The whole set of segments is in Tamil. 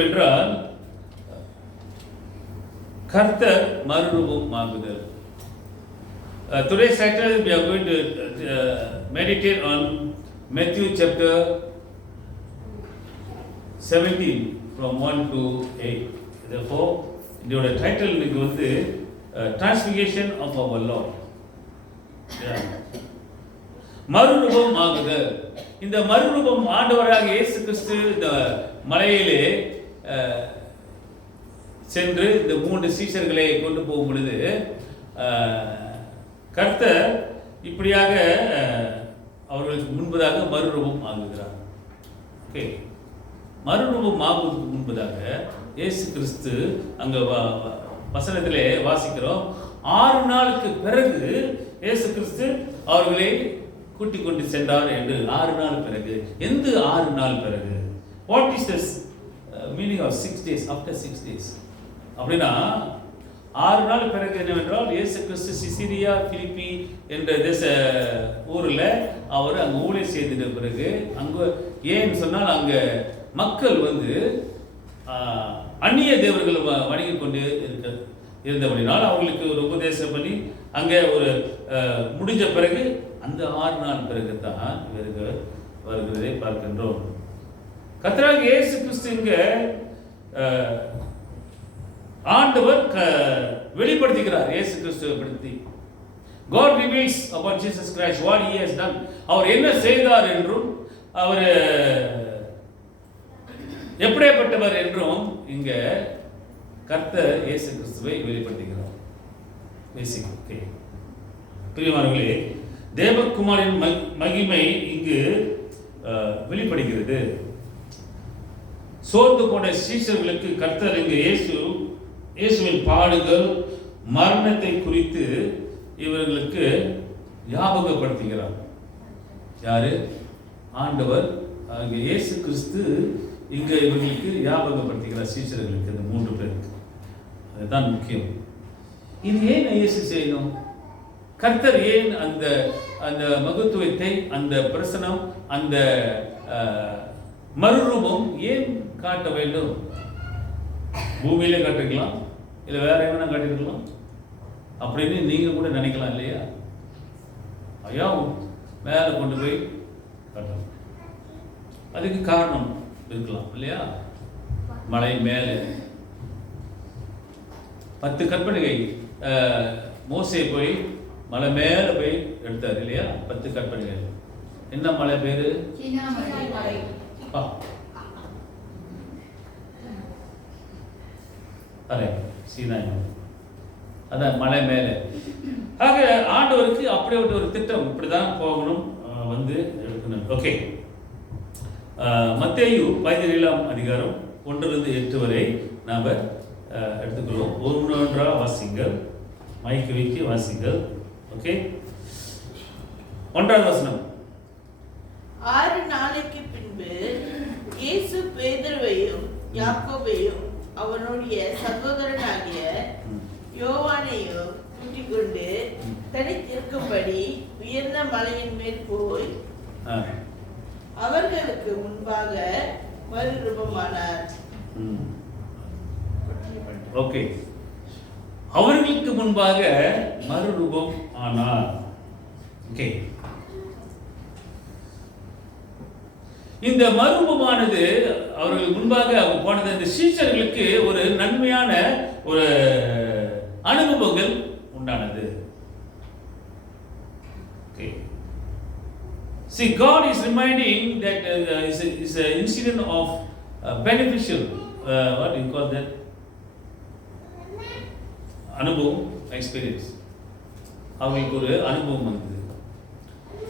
என்றால் கர்த்தர் மறுரூபமாகுதல். Today's title we are going to meditate on Matthew chapter 17 from 1 to 8. Therefore, இதோட டைட்டில் இன்னைக்கு வந்து Transfiguration of our Lord. மறுரூபம் ஆகுதல். இந்த மறுரூபம் ஆண்டவராக இயேசு கிறிஸ்து இந்த மலையிலே சென்று இந்த 3 சீஷர்களை கொண்டு போகும் பொழுது கர்த்தர் இப்படியாக அவர்களுக்கு முன்பதாக மறுரூபம் ஆகுகிறார். ஓகே, மறுரூபம் ஆகுவதற்கு முன்பதாக இயேசு கிறிஸ்து அங்கே வசனத்திலே வாசிக்கிறோம், 6 நாளுக்கு பிறகு இயேசு கிறிஸ்து அவர்களை கூட்டிக் கொண்டு சென்றார் என்று. 6 நாள் பிறகு. எந்த 6 நாள் பிறகு? What is this meaning of 6 days after 6 days? அப்படின்னா 6 நாள் பிறகு என்னவென்றால் இயேசு கிறிஸ்து சிசிலியா பிலிப்பி என்ற தேச ஊரில் அவர் அங்கே ஊழியர் செய்திட்ட பிறகு அங்கே ஏன்னு சொன்னால் அங்கே மக்கள் வந்து அந்நிய தேவர்கள் வணங்கி கொண்டு இருந்தபடினால் அவங்களுக்கு ஒரு உபதேசம் பண்ணி அங்கே ஒரு முடிஞ்ச பிறகு அந்த 6 நாள் பிறகு தான் இவருக்கு வருகிறதை பார்க்கின்றோம். கர்த்தராகிய இயேசு கிறிஸ்து இங்கே ஆண்டவர் வெளிப்படுத்துகிறார். இயேசு கிறிஸ்துவை பற்றி God reveals about Jesus Christ what he has done. அவர் என்ன செய்தார் என்றும் அவர் எப்படிப்பட்டவர் என்றும் இங்க கர்த்தர் இயேசு கிறிஸ்துவை வெளிப்படுத்துகிறார். ஓகே, பிரியமானவர்களே, தேவகுமாரின் மகிமை இங்கு வெளிப்படுகிறது. சோர்ந்து போன சீஷர்களுக்கு கர்த்தர் இங்கு இயேசுவின் பாடுகள் மரணத்தை குறித்து இவர்களுக்கு ஞாபகப்படுத்துகிறார். யாரு? ஆண்டவர் இயேசு கிறிஸ்து இங்க இவர்களுக்கு ஞாபகப்படுத்துகிறார், சீஷர்களுக்கு, இந்த 3 பேருக்கு. அதுதான் முக்கியம். இது ஏன் இயேசு செய்யணும்? கர்த்தர் ஏன் அந்த அந்த மகத்துவத்தை, அந்த பிரசனம், அந்த மறுரூபம் ஏன் காட்ட வேண்டும்? பூமியிலே காட்டிருக்கலாம், இல்லை வேற என்ன காட்டிருக்கலாம் அப்படின்னு நீங்க கூட நினைக்கலாம் இல்லையா? ஐயா மேலே கொண்டு போய் காட்டணும். அதுக்கு காரணம் இருக்கலாம் இல்லையா? மலை மேலே 10 கற்பனைகள் மோசே போய் மலை மேலே போய் எடுத்தார் இல்லையா? 10 கற்பனைகள். என்ன மலை பேரு? சீனாய். அதான் மலை மேலே. ஆக ஆண்டவருக்கு அப்படியே ஒரு திட்டம், இப்படிதான் போகணும், வந்து எடுக்கணும். ஓகே, மத்தேயு 17ஆம் அதிகாரம் 1-8 வரை நாம் எடுத்துக்கிறோம். ஒன்றா வாசிங்கள், மைக்கு வைக்க வாசிங்கள். ஓகே, 1வது வசனம். 6 நாளைக்கு பின்பு இயேசு பேதுருவையும் யாக்கோபையும் அவனுடைய சகோதரனாகிய யோவானையும் கூட்டிக் கொண்டு தனித்திருக்கும்படி உயர்ந்த மலையின் மேல் போய் அவர்களுக்கு முன்பாக மறுரூபமானார். ஓகே, அவர்களுக்கு முன்பாக மறுரூபம் ஆனார். ஓகே, இந்த மறுரூபமானது அவர்களுக்கு முன்பாக போனது இந்த சீஷர்களுக்கு ஒரு நன்மையான ஒரு அனுபவங்கள் உண்டானது. Okay. See, God is reminding that is an incident of beneficial, what do you call that? அனுபவம், எக்ஸ்பீரியன்ஸ். அவங்களுக்கு ஒரு அனுபவம் வந்தது.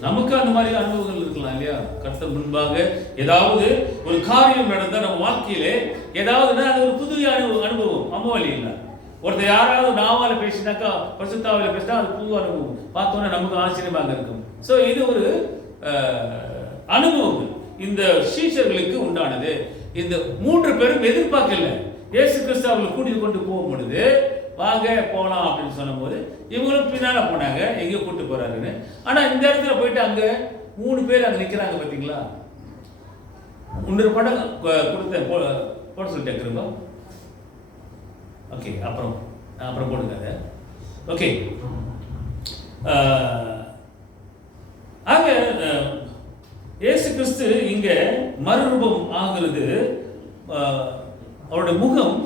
நமக்கு அந்த மாதிரி அனுபவங்கள் இருக்கலாம் இல்லையா? கர்த்தர் முன்பாக ஏதாவது ஒரு காரியம் நடந்தால் நம்ம வாழ்க்கையிலே ஏதாவதுன்னா அது ஒரு புது அனுபவம். அம்மாவலி இல்லை, ஒருத்தர் யாராவது நாவால பேசினாக்கா, பரிசுத்தாவில பேசினா அது புது அனுபவம். பார்த்தோன்னா நமக்கு ஆச்சரியமாக இருக்கும். ஸோ இது ஒரு அனுபவம் இந்த சீஷர்களுக்கு உண்டானது. இந்த 3 பேரும் எதிர்பார்க்கல. இயேசு கிறிஸ்து அவர்களை கூட்டிட்டு கொண்டு போகும் பொழுது வாங்க போகலாம் அப்படின்னு சொன்ன போது இவங்களும் பின்னால போனாங்க, எங்கேயோ கூட்டு போறாருன்னு. ஆனா இந்த இடத்துல போயிட்டு அங்க 3 பேர் அங்க நிக்கிறாங்க. பார்த்தீங்களா? 1 படம் கொடுத்த போட சொல்லிட்டேன் கிருபா. ஓகே, அப்புறம் போடுங்க அதை. ஓகே, ஆக இயேசு கிறிஸ்து இங்க மறுரூபம் ஆகிறது. அவருடைய முகம்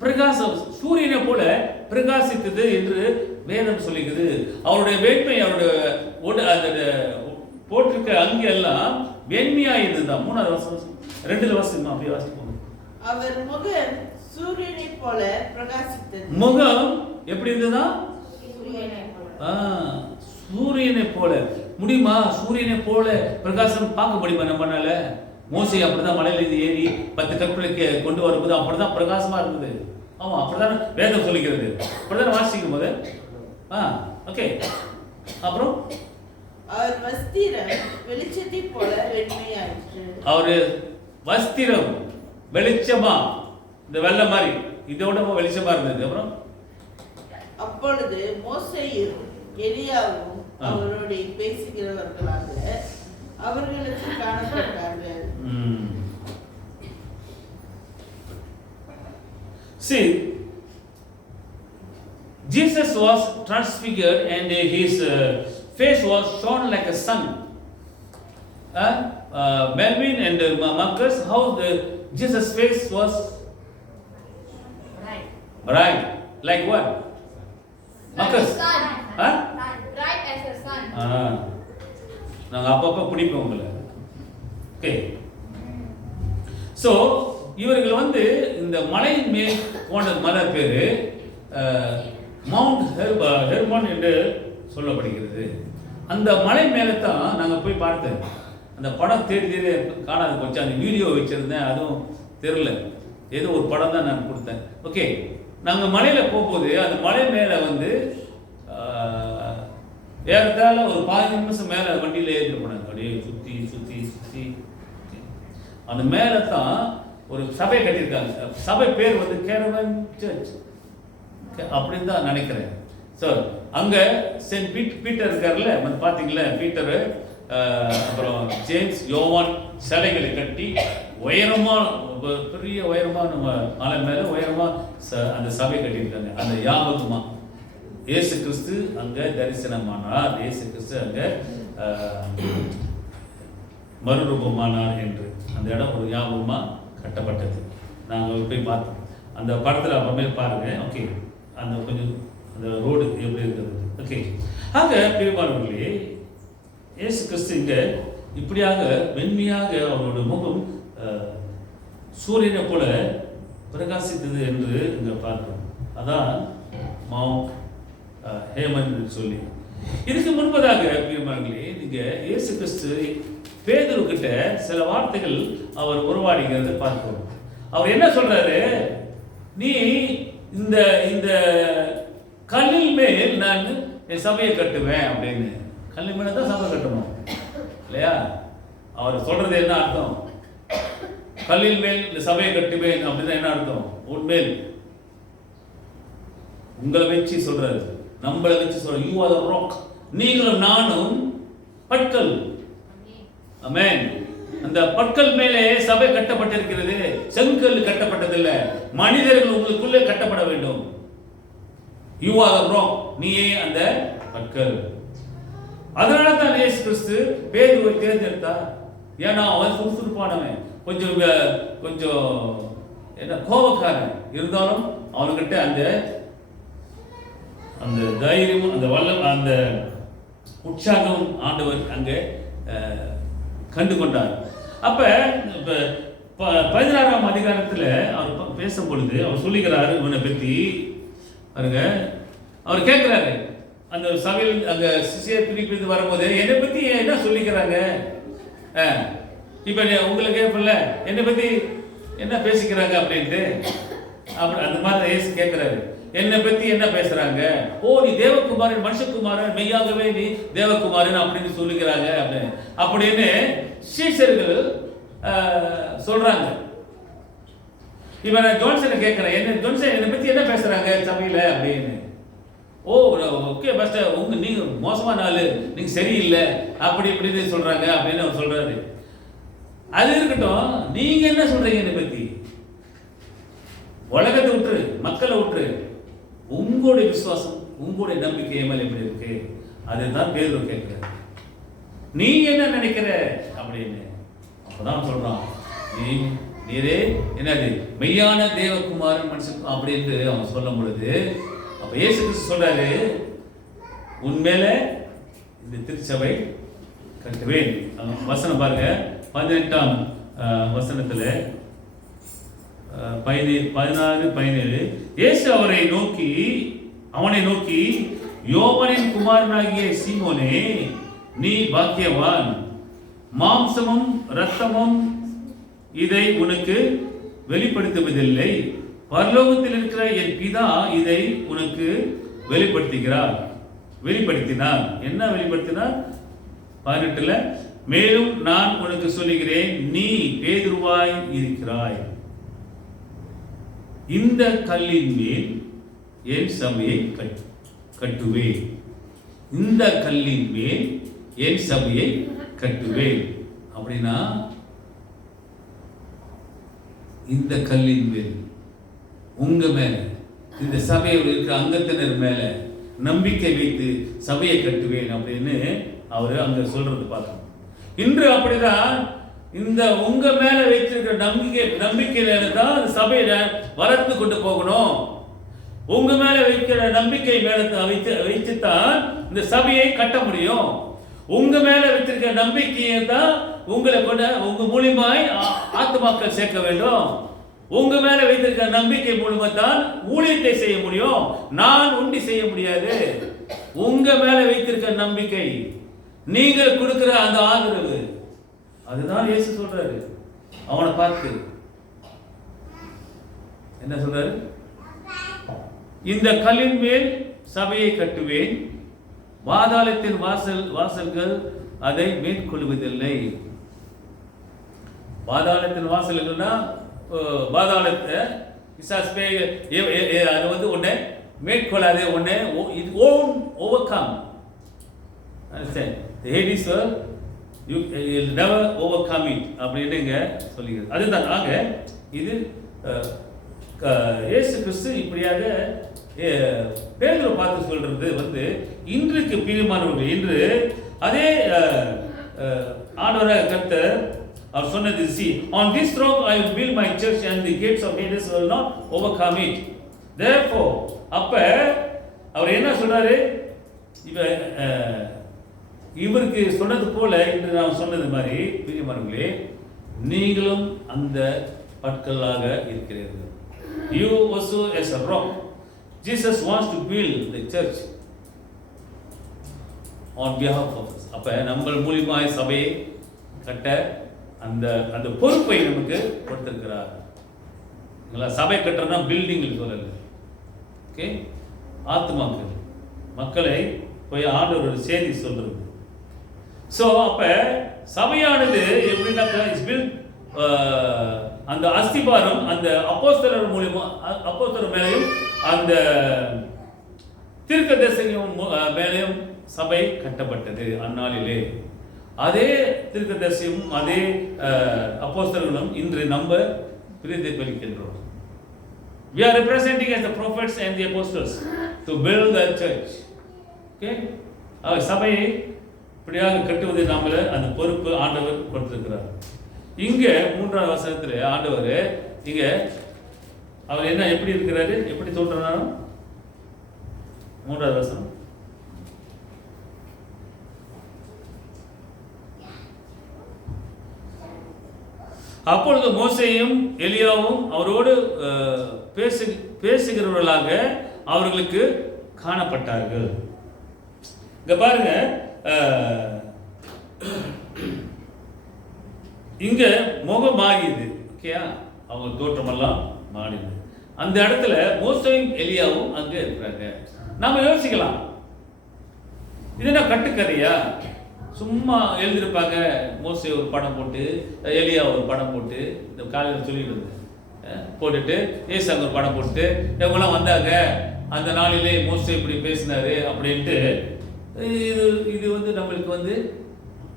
பிரகாசம் சூரியனை போல பிரகாசித்தது என்று வேதம் சொல்லிக்குது. அவருடைய வேட்மை, அவருடைய போட்டிருக்க அங்கெல்லாம் வெண்மையா இருந்ததுதான். 3வது வசனம் 2ல வாசிக்கணும், அப்படியே வாசிப்போம். அவர் முகம் சூரியனை போல பிரகாசித்தது. முகம் எப்படி இருந்ததா? சூரியனை போல. முடியுமா? சூரியனை போல பிரகாசம் பார்க்க முடியுமா நம்மனால? மோசே அப்படிதான் மலையில இருந்து ஏறி 10 கற்களுக்கு கொண்டு வரும்போது அப்படிதான் பிரகாசமா இருந்தது. ஆமா, அப்படிதான் வேதம் சொல்லிக்கிறது. அப்படிதான் வாசிக்கும் போது. ஓகே, அப்புறம் அவர் வஸ்திரம் வெளிச்சத்தை போல வெண்மையாயிற்று. அவரு வஸ்திரம் வெளிச்சமா, இந்த வெள்ளை மாதிரி இதோட வெளிச்சமா இருந்தது. அப்புறம் அப்பொழுது மோசேயும் எலியாவும் அவரோடு பேசுகிறவர்களாக அவர்களுக்கு காணப்பட்டார்கள். See, Jesus was transfigured and his face was shone like a sun. Melvin and Marcus, how Jesus' face was bright. Like what? Marcus? Bright as the sun. நாங்கள் அப்பப்போ பிடிப்போம் உங்களை. ஓகே, ஸோ இவர்கள் இந்த மலையின் மேல் போன மலை பேர் மவுண்ட் ஹெர்மான் என்று சொல்லப்படுகிறது. அந்த மலை மேலே தான் நாங்கள் போய் பார்த்தேன். அந்த படம் தேடி காணாது போச்சு. அந்த வீடியோ வச்சுருந்தேன், அதுவும் தெரில. ஏதோ ஒரு படம் தான் நான் கொடுத்தேன். ஓகே, நாங்கள் மலையில் போகும்போது அந்த மலை மேலே ஏறத்தால ஒரு 15 நிமிஷம் மேலே வண்டியில் ஏறிட்டு போனாங்க. அப்படியே சுற்றி சுற்றி சுற்றி அந்த மேலே தான் ஒரு சபை கட்டியிருக்காங்க. சபை பேர் கேரவன் சர்ச் அப்படின்னு தான் நினைக்கிறேன். ஸோ அங்கே சென்ட் பீட்டர் இருக்கார்ல, பார்த்தீங்களா? பீட்டரு, அப்புறம் ஜேம்ஸ், யோவான் சிலைகளை கட்டி உயரமாக, பெரிய உயரமாக நம்ம மலை மேலே உயரமாக அந்த சபை கட்டியிருக்காங்க. அந்த ஞாபகமாக இயேசு கிறிஸ்து அங்கே தரிசனமானார், இயேசு கிறிஸ்து அங்கே மறுரூபமானார் என்று அந்த இடம் ஒரு ஞாபகமாக கட்டப்பட்டது. நாங்கள் போய் பார்த்தோம் அந்த படத்தில். அப்புறமே பாருங்க. ஓகே, அந்த கொஞ்சம் அந்த ரோடு எப்படி இருக்கிறது. ஓகே, ஆக பிரியமானவர்களே, இயேசு கிறிஸ்து இங்கே இப்படியாக வெண்மையாக அவரோட முகம் சூரியனை போல பிரகாசித்தது என்று இங்கே பார்க்கிறோம். அதான் மவுண்ட் ஹேமன் சொல்லி. இதுக்கு முன்பதாக பிரியமானவர்களே, நீங்க இயேசு கிறிஸ்து பேதுரு கிட்ட சில வார்த்தைகள் அவர் உருவாடுகிறது பார்க்கிறோம். அவர் என்ன சொல்றாரு? நீ இந்த இந்த கல்லில் மேல் நான் என் சபையை கட்டுவேன் அப்படின்னு. கல்லில் மேல தான் சபை கட்டணும் இல்லையா? அவர் சொல்றது என்ன அர்த்தம்? கல்லில் மேல் இந்த சபையை கட்டுவேன் அப்படின்னா என்ன அர்த்தம்? உன்மேல் உங்களை வச்சு சொல்றாரு, நம்மளை வச்சு சொல்ற. You are the rock. நீங்களும் நானும் பட்கள். ஆமென். அந்த பட்கள் மேலே சபை கட்டப்பட்டிருக்கிறது. செங்கல் கட்டப்பட்டதில்லை. மனிதர்கள் உங்களுக்குள்ளே கட்டப்பட வேண்டும். You are the rock. நீயே அந்த பட்கள். அதனால தான் இயேசு கிறிஸ்து பேதுருவை தேர்ந்தெடுத்தார். ஏன்னா அவன் சுறுசுறுப்பானவன், கொஞ்சம் என்ன கோபக்காரன். இருந்தாலும் அவன்கிட்ட அந்த அந்த தைரியமும் அந்த வல்லம் அந்த உற்சாகம் ஆண்டவர் அங்கே கண்டு கொண்டார். அப்ப 16ஆம் அதிகாரத்தில் அவர் பேசும் பொழுது அவர் சொல்லுகிறாரு, இவனை பற்றி பாருங்க. அவர் கேட்கிறாரு அந்த சபையில் அங்கே சிசியர் பிரிப்பிலிருந்து வரும்போது, என்னை பற்றி என்ன சொல்லிக்கிறாங்க? இப்போ உங்களை கேட்பல என்னை பற்றி என்ன பேசிக்கிறாங்க அப்படின்ட்டு. அப்புறம் அந்த மாதிரி இயேசு கேட்கிறாரு, என்னை பற்றி என்ன பேசுறாங்க? ஓ, நீ தேவகுமாரன், மனுஷகுமாரன், மெய்யாகவே நீ தேவகுமாரன் அப்படின்னு சொல்லுகிறாங்க அப்படின்னு சீஷர்கள் சொல்றாங்க. இவன் ஜோன்சனை கேட்கிறேன், என்ன ஜோன்சன் என்னை பற்றி என்ன பேசுறாங்க சபையில் அப்படின்னு. ஓ, ஓகே பாஸ்டர், நீங்க மோசமான ஆளு, நீங்க சரியில்லை அப்படி இப்படின்னு சொல்றாங்க அப்படின்னு அவர் சொல்றாரு. அது இருக்கட்டும், நீங்க என்ன சொல்றீங்க என்னை பத்தி? உலகத்தை விட்டுரு, மக்களை விட்டுரு, உங்களுடைய விசுவாசம், உங்களுடைய நம்பிக்கை மேல எப்படி இருக்கு? அதுதான் பேதுரு கேட்கிறார். நீ என்ன நினைக்கிற அப்படின்னு. அப்பதான் சொல்றான், நீரே என்னது மெய்யான தேவகுமாரன் மனுஷன் அப்படின்னு அவன் சொல்லும் பொழுது, அப்ப இயேசு கிறிஸ்து சொல்றாரு, உன்மேல இந்த திருச்சபை கட்டுவேன். வசனம் பாருங்க, 18ஆம் வசனத்துல 16-17. இயேசு அவனை நோக்கி யோவானின் குமாரனாகிய சீமோனே, நீ பாக்கியவான், மாம்சமும் இரத்தமும் இதை உனக்கு வெளிப்படுத்துவதில்லை, பரலோகத்தில் இருக்கிற என் பிதா இதை உனக்கு வெளிப்படுத்தினார். என்ன வெளிப்படுத்தினார்? 18ல, மேலும் நான் உனக்கு சொல்லுகிறேன், நீ பேதுருவாய் இருக்கிறாய், இந்த கல்லின் மேல் என் சபையை கட்டுவேன், இந்த கல்லின் மேல் என் சபையை கட்டுவேன். அப்படின்னா இந்த கல்லின் மேல், உங்க மேல, இந்த சபையில் இருக்கிற அங்கத்தினர் மேல நம்பிக்கை வைத்து சபையை கட்டுவேன் அப்படின்னு அவரு அங்க சொல்றது பார்க்கணும். இன்று அப்படிதான், இந்த உங்க மேல வைத்திருக்கிற நம்பிக்கையில தான் சபையில வளர்த்து கொண்டு போகணும். உங்க மேல வைக்கிற நம்பிக்கை மேல வைத்துத்தான் இந்த சபையை கட்ட முடியும். உங்க மேல வைத்திருக்கிற நம்பிக்கையை தான் உங்களை கொண்ட உங்க மூலியமாய் ஆத்துமாக்கள் சேர்க்க வேண்டும். உங்க மேல வைத்திருக்கிற நம்பிக்கை மூலமா தான் ஊழியத்தை செய்ய முடியும். நான் உண்டி செய்ய முடியாது. உங்க மேல வைத்திருக்கிற நம்பிக்கை, நீங்கள் கொடுக்கிற அந்த ஆதரவு, அதுதான் இயேசு சொல்றாரு. அவனை பார்த்து என்ன சொல்றாரு? இந்த கல்லின் மேல் சபையை கட்டுவேன், பாதாளத்தின் வாசல்கள் அதை மேற்கொள்வதில்லை. பாதாளத்தின் வாசல்கள்னா பாதாளத்தை அது வந்து ஒன்றை மேற்கொள்ளாது, ஒன்றை it won't overcome. Understand? The Hades you will never overcome it அப்படின்னு இங்க சொல்லுகிறது. அதுதான் ஆக இது இயேசு கிறிஸ்து இப்படியாக பேதுரு பார்த்து சொல்றது வந்து இன்றைக்கு பிரியமானவர்கள், இன்று அதே ஆண்டவராக கர்த்தர் அவர் சொன்னது, see on this rock I will build my church and the gates of Hades will not overcome it. Therefore அப்ப அவர் என்ன சொல்றாரு? இவருக்கு சொன்னது போல இன்று நான் சொன்னது மாதிரி பிரியமானவர்களே, நீங்களும் அந்த பற்களாக இருக்கிறீர்கள். You also as a rock. Jesus wants to build the church on behalf of us. அப்ப நம்ம மூலமாய் சபையை கட்ட அந்த அந்த பொறுப்பை நமக்கு கொடுத்திருக்கிறார். சபை கட்டுறதுனா பில்டிங் சொல்லல, ஓகே, ஆத்மாக்கள், மக்களை போய் ஆண்டவரோட செய்தி சொல்றது. ஸோ அப்ப சபையானது எப்படின்னாக்கா இஸ் பில்ட், அந்த அஸ்திபாரம் அந்த அப்போஸ்தலர் மூலமா, அப்போஸ்தலர் மேலையும் அந்த தீர்க்கதரிசியும் மேலையும் சபை கட்டப்பட்டது அந்நாளிலே. அதே தீர்க்கதரிசியும் அதே அப்போஸ்தலர்களும் இன்று நம்ம பிரதிபலிக்கின்றோம். We are representing as the prophets and the apostles to build the church. Okay? சபையை இப்படியாக கட்டுவது நாம அந்த பொறுப்பு ஆண்டவர் கொடுத்திருக்கிறார். இங்க 3ஆவது வசனத்துல ஆண்டவர் இங்க அவர் என்ன எப்படி இருக்கிறாரு, எப்படி சொல்றாரு? 3ஆவது வசனம், அப்பொழுது மோசேயும் எலியாவும் அவரோடு பேசுகிறவர்களாக அவர்களுக்கு காணப்பட்டார்கள். இங்க பாருங்க, இங்க முகம் மாறியது, ஓகேயா, அவங்க தோற்றமெல்லாம் மாறியது. அந்த இடத்துல மோசேயும் எலியாவும் அங்க இருக்கிறாங்க. நாம யோசிக்கலாம், இது என்ன கட்டுக்கதையா? சும்மா எழுதியிருப்பாங்க, மோசே ஒரு படம் போட்டு, எலியா ஒரு படம் போட்டு, இந்த காலையில் சொல்லிடுது போட்டுட்டு, ஏசாங்க ஒரு படம் போட்டு, இவங்கெல்லாம் வந்தாங்க, அந்த நாளிலே மோசே இப்படி பேசினாரு அப்படின்ட்டு. இது வந்து நம்மளுக்கு வந்து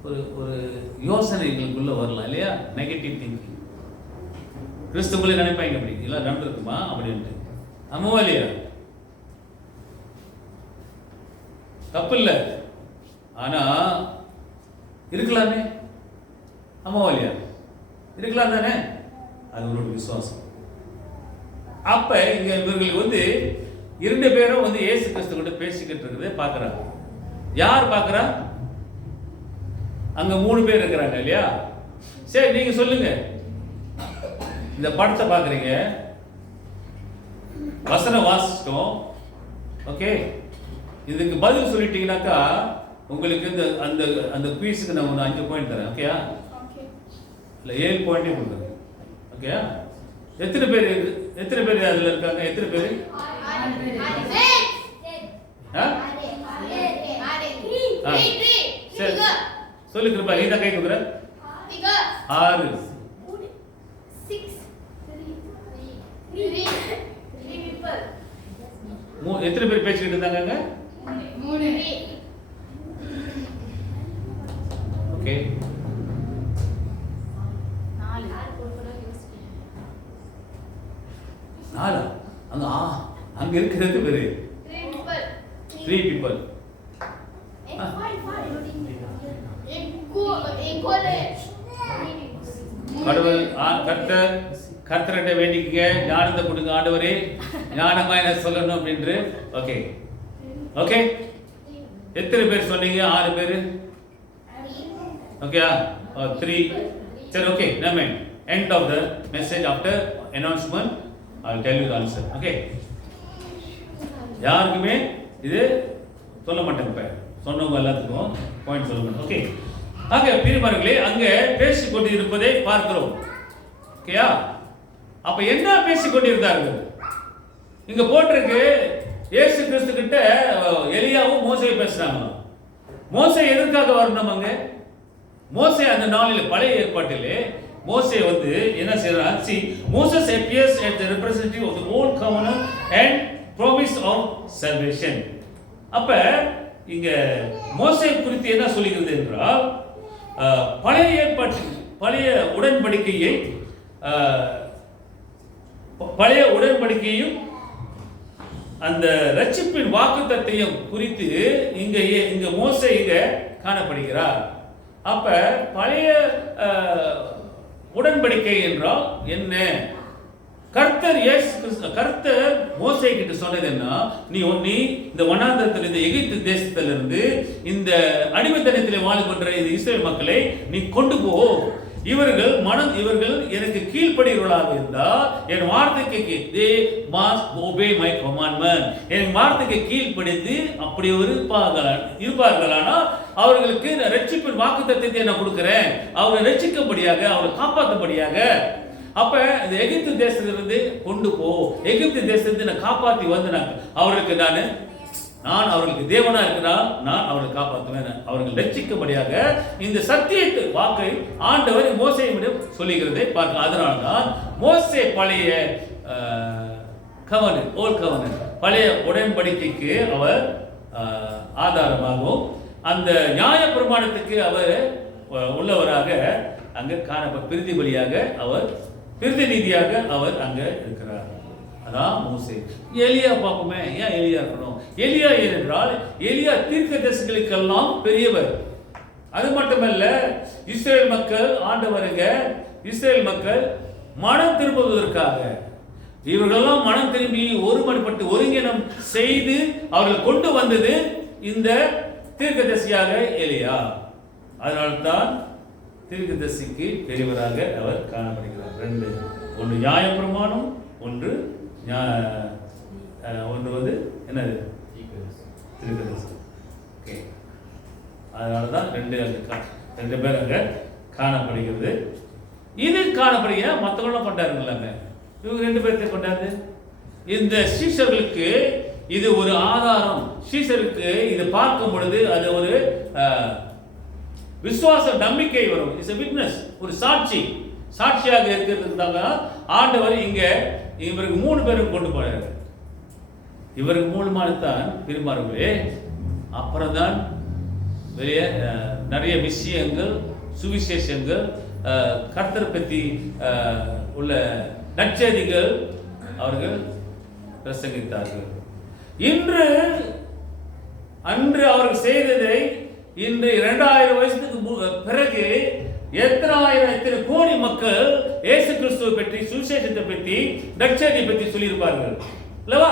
ஒரு ஒரு யோசனைகளுக்குள்ள வரலாம் இல்லையா? Negative thinking. கிறிஸ்துவங்களே நினைப்பாங்க அப்படி எல்லாம் நடந்திருக்குமா அப்படின்ட்டு. ஆமாவா இல்லையா? தப்பு இல்லை, ஆனா இருக்கலாமே. ஆமாவா இல்லையா? இருக்கலாம் தானே? அது ஒரு விசுவாசம். அப்ப இங்க இவர்கள் வந்து 2 பேரும் வந்து இயேசு கிறிஸ்து கிட்ட பேசிக்கிட்டு இருக்கிறத பார்க்கறாங்க. யார் பார்க்கறா? அங்க 3 பேர் இருக்கிறாங்க இல்லையா? சரி, நீங்க சொல்லுங்க, இந்த படத்தை பார்க்குறீங்க, வசனம் வாசிச்சிட்டோம், ஓகே, இதுக்கு பதில் சொல்லிட்டீங்கன்னாக்கா உங்களுக்கு இந்த அந்த அந்த குயிஸுக்கு நான் ஒரு 5 பாயிண்ட் தரேன். ஓகேயா? இல்லை 7 பாயிண்டே கொடுக்குறேன். ஓகேயா? எத்தனை பேர் அதில் இருக்காங்க? எத்தனை பேர்? சரி சொல்லு கிருபா, நீ தான் கை கொடுக்குற. 6 எத்தனை பேர் பேசிக்கிட்டு இருந்தாங்க? 3. ஓகே, 4 அங்க இருக்கிறது பேரு 3 people. கடவுள் கர்த்தர்கிட்ட வேண்டிக்கங்க, ஞானத்தை கொடுங்க ஆண்டவரே, ஞானமா என்ன சொல்லணும் அப்படின்று. ஓகே ஓகே, எத்தனை பேர் சொன்னீங்க? 6 பேர். ஓகே, 3. சரி, ஓகே, நம்ம end of the message after announcement I'll tell you the answer. Okay, யாருக்குமே இது சொல்ல மாட்டேன், இப்ப சொன்னவங்க எல்லாத்துக்கும் பாயிண்ட் சொல்ல மாட்டேன். ஓகே, ஆக பிரியமானவர்களே, அங்க பேசிக் கொண்டு இருப்பதை பார்க்கிறோம். ஓகேயா? அப்ப என்ன பேசிக் கொண்டிருந்தார்கள்? இங்க போட்டிருக்கு, இயேசு கிறிஸ்து கிட்ட எலியாவும் மோசேயும் பேசுறாங்க. மோசே எதற்காக வரணும்? அங்க மோசே அந்த நாளில் பழைய ஏற்பாட்டிலே மோசே வந்து என்ன செய்யறான்? See, Moses appears as the representative of the old covenant and promise of salvation. அப்ப இங்க மோசே குறித்து என்ன சொல்லுகிறது என்றால், பழைய ஏற்பாட்டு பழைய உடன்படிக்கையும் அந்த ரட்சிப்பின் வாக்குத்தத்தத்தையும் குறித்து இங்க மோசே இங்க காணப்படுகிறார். அப்ப பழைய உடன்படிக்கை என்றால் என்ன? கர்த்தர் மோசே கிட்ட சொன்னது என்ன? நீ இந்த வனாந்தரத்தில், இந்த எகிப்து தேசத்திலிருந்து இந்த அடிமைத்தனத்தில் வாழ்கின்ற இந்த இஸ்ரவேல் மக்களை நீ கொண்டு போ. இவர்கள் எனக்கு கீழ்ப்படிகிறவர்களாக இருந்தால், என் வார்த்தைக்கு they must obey my commandment, என் வார்த்தைக்கு கீழ்ப்படிந்து அப்படி இருப்பார்களானால் அவர்களுக்கு ரட்சிப்பின் வாக்குத்தத்தத்தை நான் கொடுக்கிறேன். அவரை ரட்சிக்கும்படியாக, அவரை காப்பாற்றும்படியாக. அப்ப இந்த எகிப்து தேசத்திலிருந்து கொண்டு போ, எகிப்து தேசத்தை நான் காப்பாற்றி வந்து அவர்களுக்கு நான் அவர்களுக்கு தேவனா இருக்கிறார், நான் அவர்களை காப்பாற்றுவேன், அவர்கள் ரட்சிக்கும்படியாக இந்த சத்தியத்தை வாக்கை ஆண்டவர் மோசேயிடம் சொல்லுகிறதை பார்க்க. அதனால்தான் மோசே பழைய ஓல்ட் கவர்னன்ட் பழைய உடன்படிக்கைக்கு அவர் ஆதாரமாகவும் அந்த நியாய பிரமாணத்துக்கு அவர் உள்ளவராக அங்க பிரதிபலியாக பிரதிநிதியாக அவர் அங்க இருக்கிறார். அதான் மோசே. எலியா பார்ப்போமே, ஏன் எலியா இருக்கணும்? எலியா ஏனென்றால் எலியா தீர்க்கதரிசிகளுக்கெல்லாம் பெரியவர். அது மட்டுமல்ல, இஸ்ரேல் மக்கள் இஸ்ரேல் மக்கள் மனம் திரும்புவதற்காக இவர்களெல்லாம் மனம் திரும்பி ஒருமனப்பட்டு ஒருங்கிணம் செய்து அவர்கள் கொண்டு வந்தது இந்த தீர்க்கதரிசியாக எலியா. அதனால்தான் தீர்க்கதரிசிக்கு பெரியவராக அவர் காணப்படுகிறார். 2, ஒன்று நியாயப்பிரமாணம், ஒன்று வந்து என்னது? தீர்க்கதரிசி. ஓகே, அதனாலதான் 2 பேர் அங்க காணப்படுகிறது. இது காணப்படுகிற மற்றவங்களும் கொண்டாருங்களாங்க. இவங்க 2 பேர்த்தை கொண்டாரு. இந்த சீஷர்களுக்கு இது ஒரு ஆதாரம். சீஷருக்கு இது பார்க்கும் பொழுது அது ஒரு விசுவாச நம்பிக்கை வரும். இட்ஸ் a witness, ஒரு சாட்சியாக இருக்கிறதுனால ஆண்டவர் இங்க இவருக்கு 3 பேரும் கொண்டு போறாரு. இவருக்கு மூலமானதான் பெருமாறுகளே. அப்புறம் தான் நிறைய விஷயங்கள், சுவிசேஷங்கள், கர்த்தர் பற்றி உள்ள நற்செய்திகள் அவர்கள் பிரசங்கித்தார்கள். இன்று அன்று அவர்கள் செய்ததை இன்று 2000 வருஷத்துக்கு பிறகு எத்தனை கோடி மக்கள் இயேசு கிறிஸ்துவை பற்றி, சுவிசேஷத்தை பற்றி, நற்செய்தியை பற்றி சொல்லியிருப்பார்கள் அல்லவா?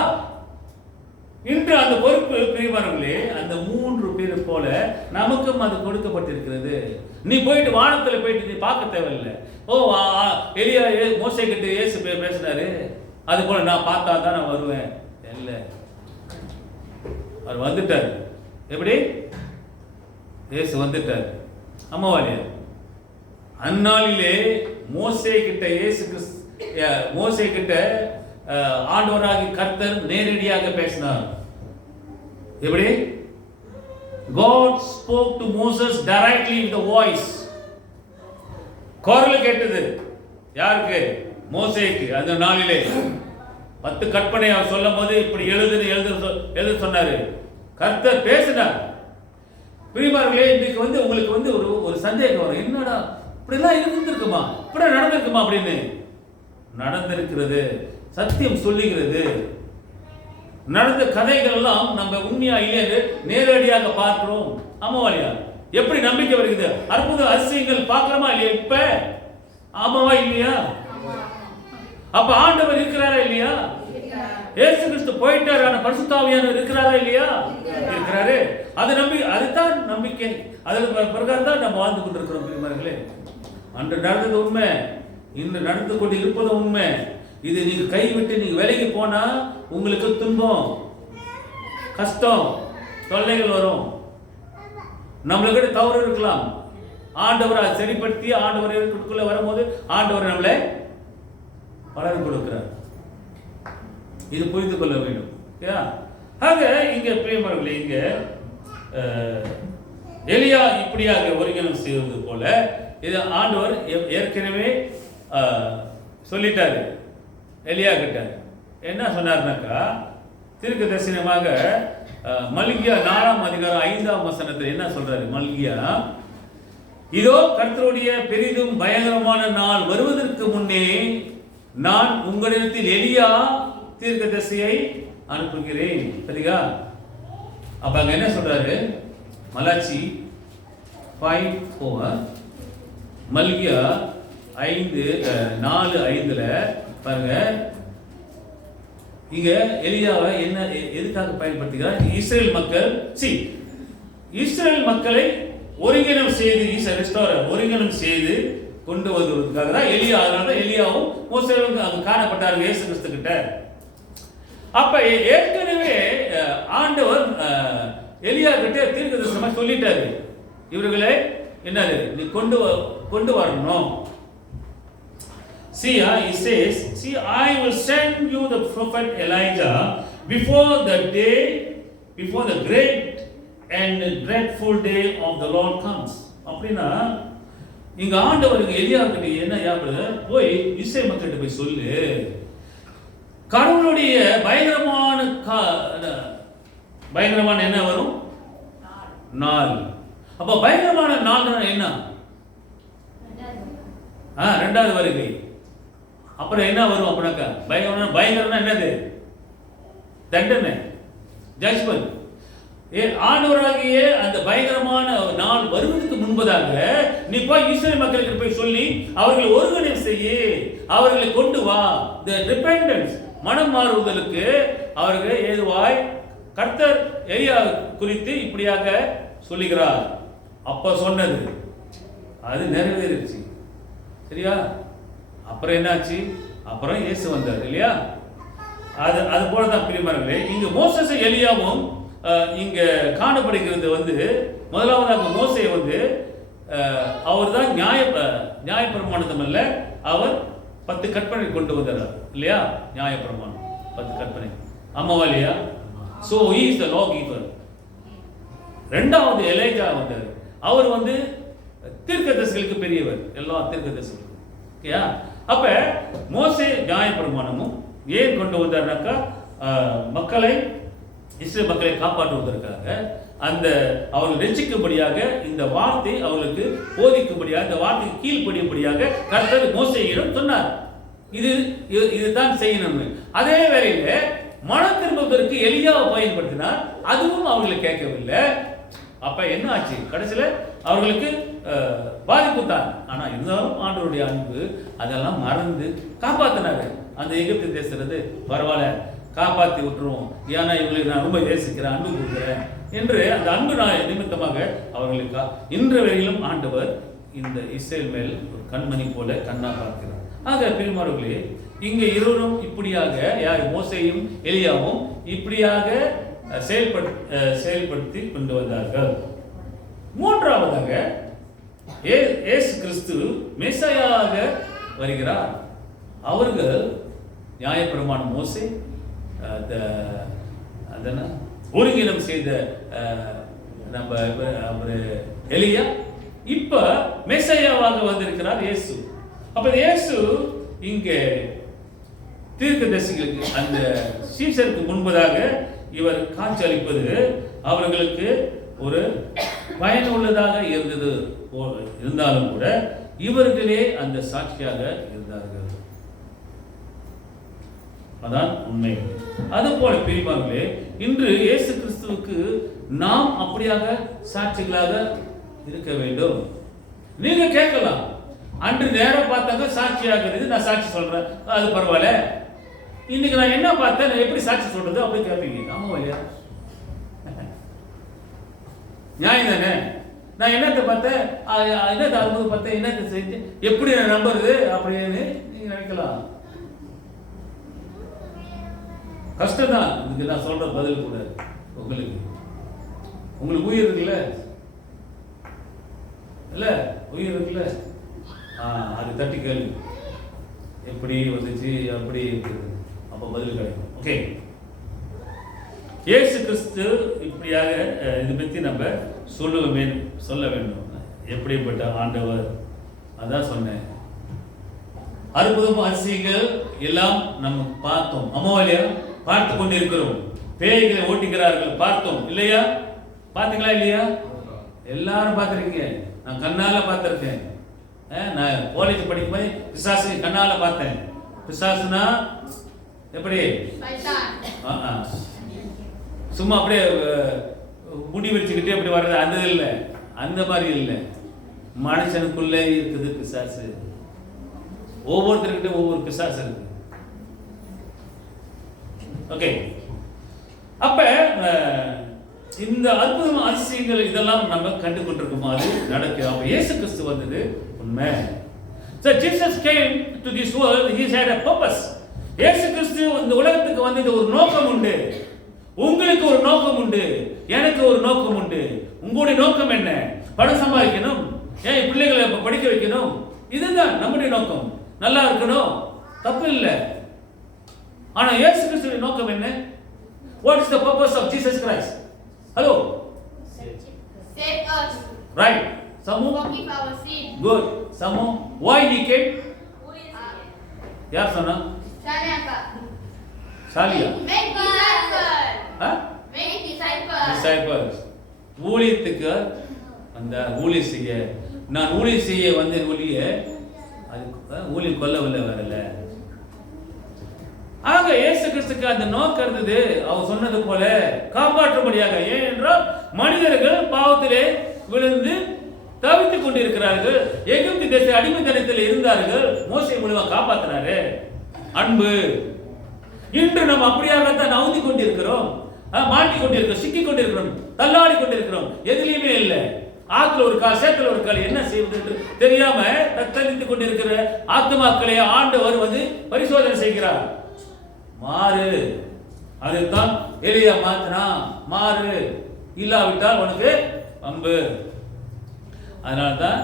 இன்று அந்த பொறுப்பு பிரியமானவர்களே, அந்த 3 பேர் போல நமக்கும் அது கொடுக்கப்பட்டிருக்கிறது. நீ போயிட்டு வானத்தில் போயிட்டு நீ பார்க்க தேவையில்லை. எலியா மோசே கிட்ட இயேசு பேசினாரு, அது போல நான் பார்த்தா தான் நான் வருவேன். இல்லை, அவர் வந்துட்டார். எப்படி? இயேசு வந்துட்டார். அம்மாவாலியா அந்நாளிலே மோசே கிட்ட மோசே கிட்ட ஆண்டவராகி கர்த்தர் நேரடியாக பேசினார். எப்படி? God spoke to Moses directly with the voice. குரல் கேட்டது. யாருக்கு? மோசேக்கு. அந்த நாளிலே 10 கற்பனை அவர் சொல்லும் போது இப்படி எழுத சொன்னாரு. கர்த்தர் பேசினார். பிரியமானவர்களே, இன்னைக்கு உங்களுக்கு ஒரு சந்தேகம் வரும். என்னடா இப்படிலாம் இருந்திருக்குமா, இப்படி நடந்திருக்குமா அப்படின்னு. நடந்திருக்கிறது. சத்தியம் சொல்லுகிறது. நடந்த கதைகள் எல்லாம் நம்ம உண்மையா இல்லையா நேரடியாக பார்க்கிறோம். ஆமாவாலியா? எப்படி நம்பிக்கை வருகிறது? அற்புத அதிசயங்கள் பார்க்கிறோமா இல்லையா? இப்ப ஆமாவா இல்லையா? அப்ப ஆண்டவர் இருக்கிறாரா இல்லையா? இயேசு கிறிஸ்து போயிட்டார், ஆனா பரிசுத்த ஆவியானவர் இருக்கிறாரா இல்லையா? இருக்கிறாரு. அதுதான் நம்பிக்கை. அதுக்கு பிரகாரம் தான் நம்ம வாழ்ந்து கொண்டிருக்கிறோம். பிரியமானவர்களே, அன்று நடந்தது உண்மை, இன்று நடந்து கொண்டு இருப்பது உண்மை. இது நீங்க கைவிட்டு நீங்க வேலைக்கு போனா உங்களுக்கு துன்பம், கஷ்டம், தொல்லைகள் வரும். நம்மளுக்கு தவறு இருக்கலாம். ஆண்டவர் அதை சரிப்படுத்தி ஆண்டவருக்குள்ள வரும்போது ஆண்டவர் நம்மளை பலன் கொடுக்கிறார். இது புரிந்து கொள்ள வேண்டும். ஆக இங்க பிரியமானவர்களே, இங்க எலியா இப்படியாக ஒருங்கிணம் செய்வது போல இது ஆண்டவர் ஏற்கனவே சொல்லிட்டாரு. எலியா கிட்ட என்ன சொன்னார்னாக்கா, தீர்க்க தரிசனமாக மல்கியா 4ஆம் அதிகாரம் 5ஆம் வசனத்தில் என்ன சொல்றாரு? மல்கியா, இதோ கர்த்தருடைய பெரிதும் பயங்கரமான நாள் வருவதற்கு முன்னே நான் உங்களிடத்தில் எலியா தீர்க்கதரிசியை அனுப்புகிறேன். சரியா? அப்ப அங்க என்ன சொல்றாரு? மலாச்சி 5:4, மல்கியா 4:5 பாருங்க. இங்க எலியாவை என்ன எதுக்காக பயன்படுத்துகிறார்? இஸ்ரேல் மக்களை ஒருங்கிணம் செய்து கொண்டு வருவதற்காக தான் எலியா. அதனால தான் எலியாவும் மோசேவும் அங்க காணப்பட்டார்கள் இயேசு கிறிஸ்து கிட்ட. அப்ப ஏற்கனவே ஆண்டவர் எலியா கிட்ட தீர்க்கதரிசனமா சொல்லிட்டாரு, இவர்களை என்னது நீ கொண்டு வரணும். See, he says, see, I will send you the prophet Elijah before the great and dreadful day of the Lord comes. அப்படின்னா இங்க ஆண்டவருக்கு எலியா கிட்ட என்ன யாபது, போய் இஸ்ரேல் மக்கள்கிட்ட போய் சொல்லு, கடவுளுடைய பயங்கரமான என்ன வரும்? நாள். அப்ப பயங்கரமான நாள் என்ன? ரெண்டாவது வருகை. அப்புறம் என்ன வரும் அப்படின்னாக்கா, பயங்கரம்னா என்னது? தண்டனை, ஜட்ஜ்மென்ட். ஆண்டவராகிய அந்த பயங்கரமான நாள் வருவதற்கு முன்பதாக நீ போய் இஸ்ரேல் மக்களுக்கு போய் சொல்லி அவர்களை ஒருங்கிணைப்பு செய்ய, அவர்களை கொண்டு வா. தி ரிபெண்டன்ஸ், மனம் மாறுவதற்கு அவர்கள் ஏதுவாய் கர்த்தர் எலியா குறித்து இப்படியாக சொல்லுகிறார். அப்ப சொன்னது அது நிறைவேறிச்சு. சரியா? அப்புறம் என்னாச்சு? அப்புறம் இயேசு வந்தார் இல்லையா? அது போலதான் பிரியமானவர்களே, இங்க மோசேசும் எலியாவும் இங்க காணப்படுகிறது. முதலாவதாக மோசே அவர் தான் நியாயப்பிரமாணம் அல்ல, அவர் 10 கற்பனை கொண்டு வந்தார் இல்லையா? நியாயப்பிரமாணம் 10 கற்பனை. ஆமாவா இல்லையா? So he is the lawgiver. ரெண்டாவது எலியா வந்தார். அவர் தீர்க்கதரிசிகளுக்கு பெரியவர், எல்லா தீர்க்கதரிசிகளுக்கும். ஓகேயா? அப்ப மோசே நியாயப்பிரமாணமும் ஏன் கொண்டு வந்தார்னாக்கா, இஸ்ரேல் மக்களை காப்பாற்றுவதற்காக, அந்த அவர்கள் ரட்சிக்கும்படியாக, இந்த வார்த்தை அவர்களுக்கு போதிக்கும்படியாக, இந்த வார்த்தைக்கு கீழ்ப்படியும்படியாக கர்த்தர் மோசேயிடம் சொன்னார். இதுதான் செய்யணும்னு. அதே வேளையில மனம் திரும்புவதற்கு எலியாவை பயன்படுத்தினார், அதுவும் அவங்களுக்கு கேட்கவில்லை. அப்ப என்ன ஆச்சு? கடைசியில அவர்களுக்கு பாதிப்பு தான். ஆனா இருந்தாலும் ஆண்டவருடைய அன்பு அதெல்லாம் மறந்து காப்பாத்தினாரு. அந்த எகிப்து தேசத்துறது பரவாயில்ல, காப்பாற்றி விட்டுருவோம், ஏன்னா இவங்களுக்கு நான் ரொம்ப நேசிக்கிறேன், அன்பு கொடுக்குறேன் என்று அந்த அன்பு நிமித்தமாக அவர்களுக்கு இன்று வரையிலும் ஆண்டவர் இந்த இஸ்ரேல் மேல் ஒரு கண்மணி போல கண்ணா பார்க்கிறார். ஆக பிரியமானவர்களே, இங்கே இருவரும் இப்படியாக, யார் மோசேயும் எலியாவும் இப்படியாக செயல்படுத்தி கொண்டு வந்தார்கள். மூன்றாவதாக இயேசு கிறிஸ்து மெசியாவாக வருகிறார். அவர்கள் நியாயப்பிரமாணம் மோசே ஒருங்கினம் செய்த நம்ம எலியா, இப்ப மெசியாவாக வந்திருக்கிறார் இயேசு. அப்ப இயேசு இங்கே தீர்க்கதரிசிகளுக்கு, அந்த சீஷருக்கு முன்பதாக இவர் காட்சி அளிப்பது அவர்களுக்கு ஒரு பயனுள்ளதாக இருந்தது. இருந்தாலும் கூட இவர்களே அந்த சாட்சியாக இருந்தார்கள். அதான் உண்மை. அதுபோல பிரிவார்களே, இன்று இயேசு கிறிஸ்துவுக்கு நாம் அப்படியாக சாட்சிகளாக இருக்க வேண்டும். நீங்க கேட்கலாம், அன்று நேரம் பார்த்தாங்க சாட்சியாக இருக்குது, நான் சாட்சி சொல்றேன், அது பரவாயில்ல. இன்னைக்கு நான் என்ன பார்த்தேன், நான் எப்படி சாட்சி சொல்றது அப்படி கேட்பீங்க. ஆமா இல்லையா? நியாயம் தானே? நான் என்னத்தை பார்த்தேன், என்னத்தை அனுபவம் பார்த்தேன், என்னத்தை செஞ்சு எப்படி நான் நம்புறது அப்படின்னு நீங்க நினைக்கலாம். கஷ்டம் தான் இதுக்கு நான் சொல்ற பதில் கூட. உங்களுக்கு உயிர் இருக்குல்ல, இல்ல உயிர் இருக்குல்ல, அது தட்டி கேள்வி, எப்படி வந்துச்சு, அப்படி இருக்குது, அப்ப பதில் கிடைக்கும். ஓகே, இயேசு கிறிஸ்து இப்படியாக இது பற்றி நம்ம சொல்ல வேண்டும். எப்படிப்பட்ட ஆண்டவர், அதான் சொன்னேன். அற்புதம் அதிசயங்கள் எல்லாம் நம்ம பார்த்தோம். அம்மாவிலையா பார்த்து கொண்டிருக்கிறோம். பேய்களை ஓட்டிக்கிறார்கள் பார்த்தோம் இல்லையா? பார்த்தீங்களா இல்லையா? எல்லாரும் பார்த்துருக்கீங்க. நான் கண்ணால பார்த்துருக்கேன். நான் காலேஜ் படிக்கும்போது பிசாசு கண்ணால பார்த்தேன். பிசாசுனா எப்படி? சும்மா அப்படியே முடி வச்சுக்கிட்டே அப்படி வர்றது அந்த இல்லை, அந்த மாதிரி இல்லை. மனுஷனுக்குள்ளே இருக்குது பிசாசு. ஒவ்வொருத்தருக்கிட்ட ஒவ்வொரு பிசாசு இருக்கு. ஓகே, அப்ப இந்த அற்புதம் அதிசயங்கள் இதெல்லாம் நம்ம கண்டு கொண்டிருக்கோம். அது நடக்குது. அப்ப இயேசு கிறிஸ்து வந்தது உண்மை. So Jesus came to this world, he had a purpose. இயேசு கிறிஸ்து இந்த உலகத்துக்கு வந்தது ஒரு நோக்கம் உண்டு. உங்களுக்கு ஒரு நோக்கம் உண்டு, எனக்கு ஒரு நோக்கம் உண்டு. உங்களுடைய நோக்கம் என்ன? பணம் சம்பாதிக்கணும், ஏன் பிள்ளைகளை படிக்க வைக்கணும், இதுதான் நம்முடைய நோக்கம். நல்லா இருக்கணும், தப்பு இல்லை. ஆனா இயேசு கிறிஸ்துவின் நோக்கம் என்ன? What is the purpose of Jesus Christ? Hello? Save us. Right. Samu? Forgive our sin. Good. Samu? Why he came? யார் சொன்னா? சாலியா. Make disciples. Make disciples. Disciples. ஊழியத்துக்கு அந்த ஊழியம் செய்ய, நான் ஊழியம் செய்ய வந்தேன் ஒழிய அது ஊழியம் கொல்லவில்லை, வரல. ஆக இயேசு கிறிஸ்துக்கு அந்த நோக்கம் இருந்தது. அவர் சொன்னது போல காப்பாற்றும்படியாக. ஏனென்றால் மனிதர்கள் பாவத்திலே விழுந்து தவித்துக் கொண்டிருக்கிறார்கள். எகிப்து தேச அடிமைத்தனத்தில் இருந்தார்கள். மோசே மூலமா காப்பாற்றினாரு. அன்பு. இன்று நாம் அப்படியாகத்தான் நவுந்தி கொண்டிருக்கிறோம், மாட்டிக் கொண்டிருக்கிறோம், சிக்கி கொண்டிருக்கிறோம், தள்ளாடி கொண்டிருக்கிறோம். எதுலையுமே இல்லை. ஆத்துல ஒரு கால், சேத்துல ஒரு கால், என்ன செய்வது என்று தெரியாம தத்தளித்துக் கொண்டிருக்கிற ஆத்துமாக்களை ஆண்டவர் வந்து பரிசோதனை செய்கிறார். மாறு. அதுதான் எலியா மாத்தினா. மாறு, இல்லாவிட்டால் உனக்கு அம்பு. அதனால்தான்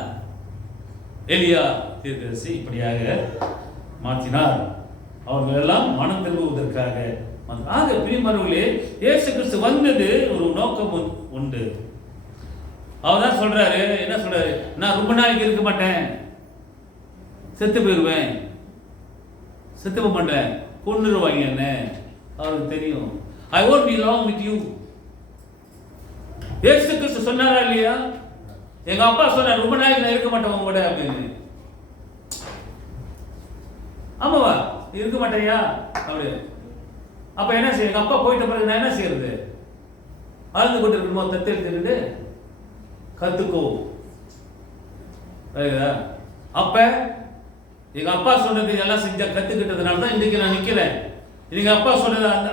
எலியா தீர்க்கதரிசி இப்படியாக மாற்றினார். அவர்கள் எல்லாம் மனம் திரும்புவதற்காக. ஆக பிரியமானவர்களே, இயேசு கிறிஸ்து வந்தது ஒரு நோக்கம் உண்டு. அவர் தான் சொல்றாரு, என்ன சொல்றாரு? நான் ரொம்ப நாளைக்கு இருக்க மாட்டேன், செத்து போயிடுவேன், செத்து போக மாட்டேன், கொன்னுருவாங்க என்ன. அவருக்கு தெரியும். I won't be long with you. இயேசு கிறிஸ்து சொன்னாரா இல்லையா? எங்க அப்பா சொன்னார், ரொம்ப நாளைக்கு நான் இருக்க மாட்டேன் உங்க கூட அப்படின்னு. ஆமாவா இருக்க மாட்டேயா அப்படி. அப்ப என்ன செய்ய, எங்க அப்பா போயிட்ட பிறகு நான் என்ன செய்யறது? ஆழ்ந்து கொண்டு இருக்கணுமோ? தத்தெடுத்துக்கிட்டு கத்துக்கோ. அப்ப எங்க அப்பா சொன்னது எல்லாம் செஞ்ச கத்துக்கிட்டதுனால தான் இன்னைக்கு நான் நிக்கிறேன். எங்க அப்பா சொன்னது அந்த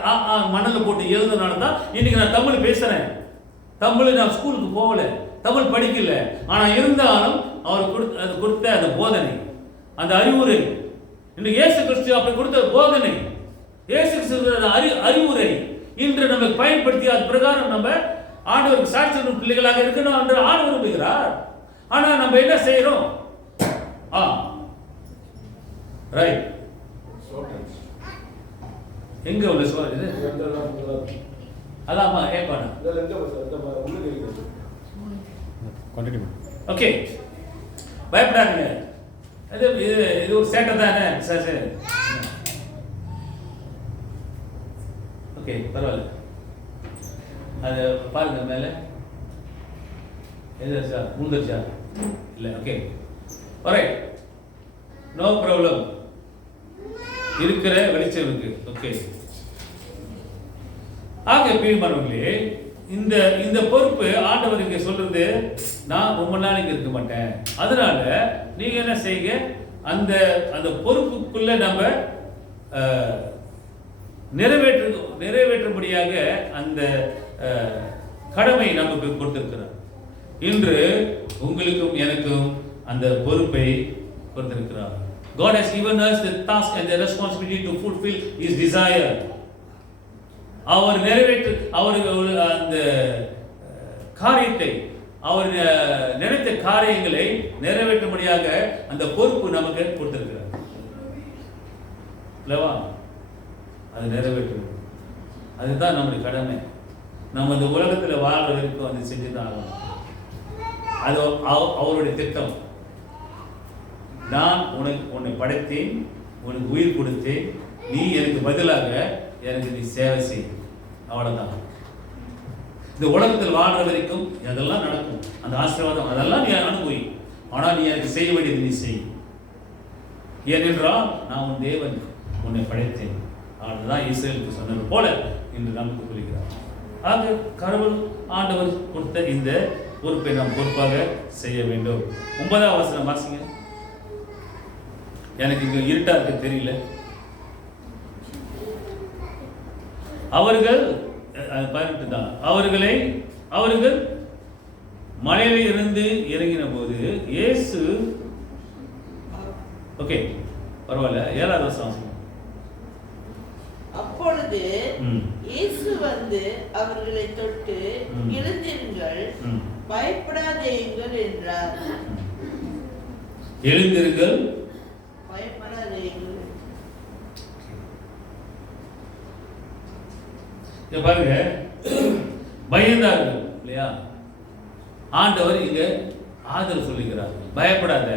மணல்ல போட்டு எழுதுனால தான் இன்னைக்கு நான் தமிழ் பேசுறேன். தமிழ் நான் ஸ்கூலுக்கு போகல, தமிழ் படிக்கல. ஆனா இருந்தாலும் அவர் கொடுத்த அந்த போதனை, அந்த அறிவுரை, இன்னைக்கு இயேசு கிறிஸ்து அப்படி கொடுத்த போதனை, இயேசு கிறிஸ்து அறிவுரை இன்று நம்ம பயன்படுத்தி அது பிரகாரம் நம்ம ஆண்டவருக்கு சாட்சி சொல்லும் பிள்ளைகளாக இருக்கணும் என்று ஆண்டு விரும்புகிறார். ஆனா நம்ம என்ன செய்யறோம்? ரைட், எங்க உள்ள சோறு இது? அதாம்மா ஏப்பானா கண்டினியூ. ஓகே, பயப்படாதீங்க. இது ஒரு சேட்டை தானே. சரி சரி, ஓகே பரவாயில்ல. அது பாருங்க மேலே எது சார் முந்துருச்சா? இல்லை, ஓகே ரைட், நோ ப்ராப்ளம். இருக்கிற வெளிச்சம் இருக்கு. ஓகே, ஆக பிரியமானவர்களே, இந்த இந்த பொறுப்பு ஆண்டவர் இங்க சொல்றது, நான் ரொம்ப நாளைக்கு இருக்க மாட்டேன். அதனால நீங்க என்ன செய்யுங்க, அந்த அந்த பொறுப்புக்குள்ள நம்ம நிறைவேற்றும்படியாக அந்த கடமை நமக்கு கொடுத்திருக்கிறார். இன்று உங்களுக்கும் எனக்கும் அந்த பொறுப்பை கொடுத்திருக்கிறார். God has given us the task and the responsibility to fulfill His desire. அவர் அந்த காரியத்தை, அவர் நினைத்த காரியங்களை நிறைவேற்றும்படியாக அந்த பொறுப்பு நமக்கு கொடுத்திருக்கிறார். இல்லவா? அது நிறைவேற்றணும். அதுதான் நம்முடைய கடமை. நம்ம இந்த உலகத்தில் வாழ்ற வரைக்கும் அது செஞ்சுதான் ஆகணும். அது அவருடைய திட்டம். நான் உன்னை படைத்தேன், உனக்கு உயிர் கொடுத்தேன், நீ எனக்கு பதிலாக எனக்கு நீ சேவை செய். அவ்வளவுதான். இந்த உலகத்தில் வாழ்ற வரைக்கும் அதெல்லாம் நடக்கும். அந்த ஆசீர்வாதம் அதெல்லாம் நீ அனுபவி. ஆனால் நீ எனக்கு செய்ய வேண்டியது நீ செய். ஏனென்றால் நான் உன் தேவன், உன்னை படைத்தேன். அதுதான் இஸ்ரேலுக்கு சொன்னது போல இன்று நமக்கு புரிகிறார். ஆக கடவுள் ஆண்டவர் கொடுத்த இந்த பொறுப்பை நாம் பொறுப்பாக செய்ய வேண்டும். 9ஆம் வசனம் வாசிங்க. எனக்கு இங்க இருட்டா இருக்கு, தெரியல. அவர்கள் 18 தான். அவர்கள் மலையில இருந்து இறங்கின போது இயேசு, ஓகே பரவாயில்ல, 7ஆவது வசனம். அப்பொழுது இயேசு வந்து அவர்களை தொட்டு, எழுந்திருங்கள், பயப்படாதேயுங்கள் என்றார். எழுந்திருங்கள், பயப்படாதேயுங்கள். பாருங்க, பயந்தார்கள் இல்லையா? ஆண்டவர் இங்க ஆதரவு சொல்லுகிறார். பயப்படாத,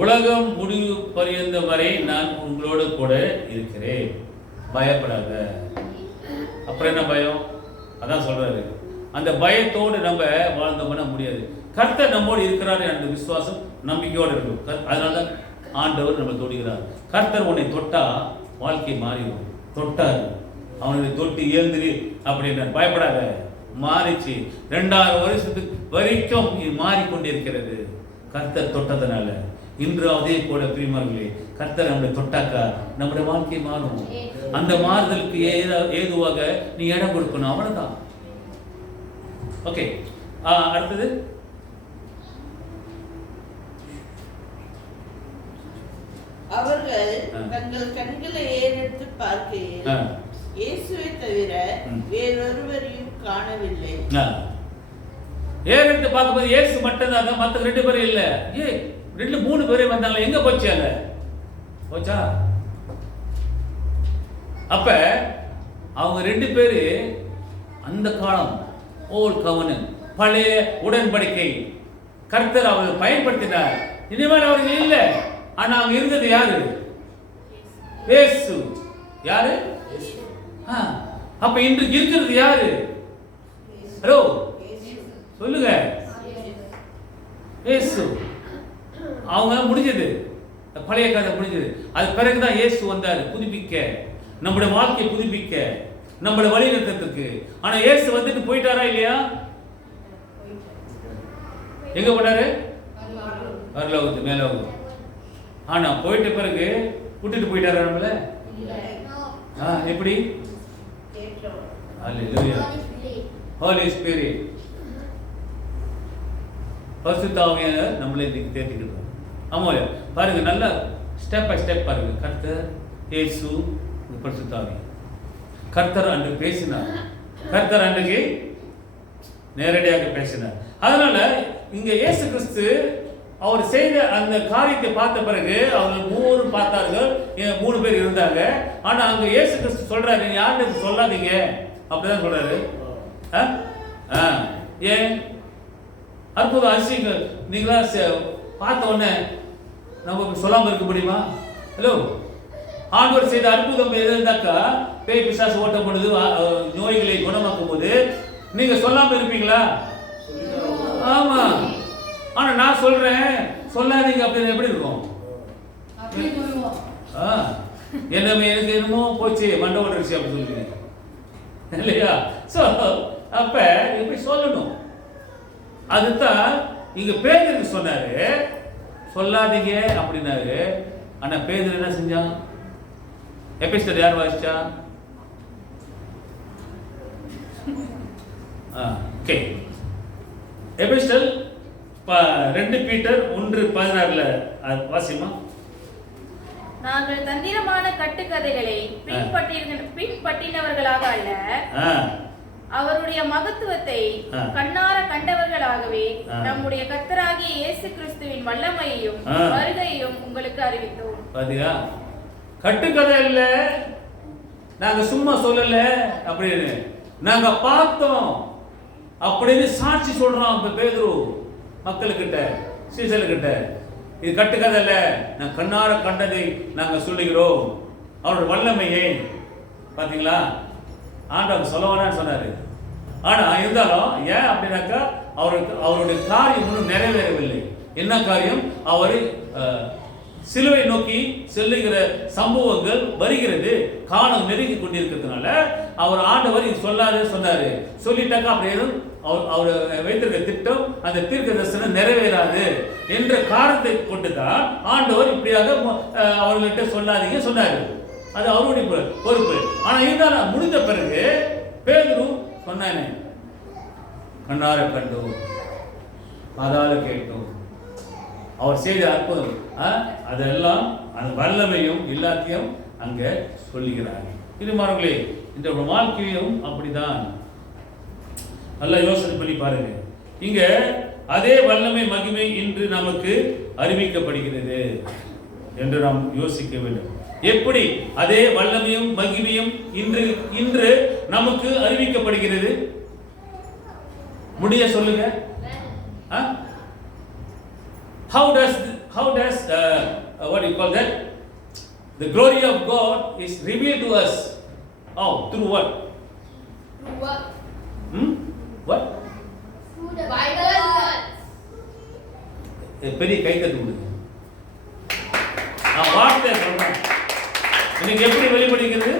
உலகம் முடிவு பரியந்த வரை நான் உங்களோடு கூட இருக்கிறேன், பயப்படாத. அப்புறம் என்ன பயம்? அதான் சொல்றாரு. அந்த பயத்தோடு நம்ம வாழ்ந்தோம்னா முடியாது. கர்த்தர் நம்மோடு இருக்கிறாரு அந்த விசுவாசம் நம்பிக்கையோடு இருக்கும். அதனாலதான் ஆண்டவர் நம்ம தொடுகிறார். கர்த்தர் உன்னை தொட்டா வாழ்க்கை மாறிடும். தொட்டாரு, அவனுடைய தொட்டு ஏந்திரி அப்படின்னா பயப்படாத. மாறிச்சு. 2000 வருஷத்துக்கு வரைக்கும் இது மாறிக்கொண்டிருக்கிறது கர்த்தர் தொட்டதனால. இன்று அதே போல பிரியமானவர்களே, கர்த்தர் நம்மளை தொட்டாக்கா நம்முடைய வாழ்க்கை மாறும். அந்த மாறுதலுக்கு ஏதுவாக நீ இடம் கொடுக்கணும், அவ்வளவுதான். ஓகே, அடுத்தது அவர்கள் தங்கள் கண்களை ஏறெடுத்து பார்க்கையில் இயேசுவை தவிர வேறொருவரையும் காணவில்லை. ஏறெடுத்து பார்க்கும்போது இயேசு மட்டும்தான், மற்ற 2 பேரும் இல்ல. 2-3 பேரே வந்தாங்க. எங்க போச்சு? அங்க போச்சா? அப்ப அவங்க 2 பேரு அந்த காலம், ஓல்ட் கவர்னன்ட், பழைய உடன்படிக்கை கர்த்தர் அவர்கள் பயன்படுத்தினார். இனிமேல் அவர்கள் இல்லை. ஆனா அவங்க இருந்தது யாரு? இயேசு. யாரு? அப்ப இன்றைக்கு இருக்கிறது யாரு? ஹலோ சொல்லுங்க. இயேசு. அவங்க முடிஞ்சது. பழைய கதை முடிஞ்சது. அது பிறகுதான் இயேசு வந்தார் புதுப்பிக்க, நம்முடைய வாழ்க்கையை புதுப்பிக்க, நம்முடைய வழிநடத்துறதுக்கு. ஆனா இயேசு வந்துட்டு போயிட்டாரா இல்லையா? எங்க போனாரு? பரலோகத்து மேலோகம். ஆனா போயிட்ட பிறகு விட்டுட்டு போயிட்டாரா நம்மள? எப்படி? ஹalleluya. Holy Spirit. பரிசுத்த ஆவியானவர் நம்மளை தேர்ந்தெடுக்கிறார். ஆமாயா, பாருங்க நல்லா ஸ்டெப் பை ஸ்டெப் பாருங்க. கர்த்தர், இயேசு, பரிசுத்த ஆவி. கர்த்தர் அன்று பேசினார். கர்த்தர் அன்றைக்கு நேரடியாக பேசினார். அதனால இங்க இயேசு கிறிஸ்து அவர் செய்த அந்த காரியத்தை பார்த்த பிறகு அவங்க 3 பார்த்தார்கள், 3 பேர் இருந்தாங்க. ஆனா அங்க இயேசு கிறிஸ்து சொல்றாரு, யாருக்கு சொல்லாதீங்க அப்படிதான் சொல்றாரு. ஏன்? அற்புதம் அதிசயங்கள் நீங்களா பார்த்த உடனே நமக்கு சொல்லாம இருக்க முடியுமா? ஹலோ, ஆண்டவர் செய்த அற்புதம் எது இருந்தாக்கா, பேய் பிசாசு ஓட்டம் பொழுது, நோய்களை குணமாக்கும் போது நீங்க சொல்லாம இருப்பீங்களா? ஆமா. ஆனா நான் சொல்றேன் சொல்லாதீங்க அப்படின்னு எப்படி இருக்கும்? எனக்கு என்னமோ போச்சு மண்டை ஓட்டுருச்சு அப்படி சொல்லுவீங்க இல்லையா? சோ அப்ப இப்படி சொல்லணும். அதுதான் இங்க பேதுருக்கு சொன்னாரு, சொல்லாதீங்க அப்படின்னாரு. ஆனா பேதுரு என்ன செஞ்சான்? எபிஸ்டல் யார் வாசிச்சா? ஓகே, எபிஸ்டல் 2 பீட்டர் 1:16 வாசிமா. நாங்கள் தந்திரமான கட்டுக்கதைகளை பின்பற்றினவர்களாக அல்ல, அவருடைய மகத்துவத்தை கண்ணார கண்டவர்களாகவே நம்முடைய கர்த்தராகிய இயேசு கிறிஸ்துவின் வல்லமையையும் வருகையையும் உங்களுக்கு அறிவித்தோம். பாத்தீங்களா? கட்டுக்கதை இல்ல, நாங்க சும்மா சொல்லல அப்படின்னு, நாங்க பார்த்தோம் அப்படின்னு சாட்சி சொல்றோம் பேதுரு மக்களுக்கிட்ட, சீசர்கிட்ட. இது கட்டுக்கதை இல்ல, நான் கண்ணார கண்டதை நாங்க சொல்லுகிறோம், அவரோட வல்லமையை. பாத்தீங்களா? ஆண்டவர் சொல்ல வேணான்னு சொன்னாரு. ஆனா இருந்தாலும் ஏன் அப்படின்னாக்கா, அவருடைய காரியம் இன்னும் நிறைவேறவில்லை. என்ன காரியம்? அவர் சிலுவை நோக்கி செல்லுகிற சம்பவங்கள் வருகிறது, காலம் நெருங்கி கொண்டிருக்கிறதுனால அவர் ஆண்டவர் இது சொல்லாத சொன்னாரு. சொல்லிட்டாக்கா அப்படி எதுவும் அவர் வைத்திருக்க திட்டம், அந்த தீர்க்க தரிசனம் நிறைவேறாது என்ற காரணத்தை கொண்டுதான் ஆண்டவர் இப்படியாக அவர்கள்ட்ட சொல்லாதீங்க சொன்னாரு. அது அவருடைய பொறுப்பு. ஆனா இருந்தாலும் முடிந்த பிறகு பேதுரு சொன்னானே, கண்ணார கண்டோம், காதால கேட்டோம், அவர் செய்த அற்புதம், அதெல்லாம் அந்த வல்லமையும் எல்லாத்தையும் அங்க சொல்லுகிறார். இது மாணவர்களே, இந்த வாழ்க்கையும் அப்படிதான். நல்லா யோசனை பண்ணி பாருங்க. இங்க அதே வல்லமை மகிமை இன்று நமக்கு அறிவிக்கப்படுகிறது என்று நாம் யோசிக்க வேண்டும். எப்படி அதே வல்லமையும் மகிமையும் இன்று நமக்கு அறிவிக்கப்படுகிறது? முடிய சொல்லுங்க. How does what do you call that? The glory of God is revealed to us. How? Through what? Through what? What? Through the Bible words. பெரிய கைத்தட்டு கொடுங்க. வார்த்தை சொல்றேன். இன்னைக்கு எப்படி வெளிப்படுகிறது?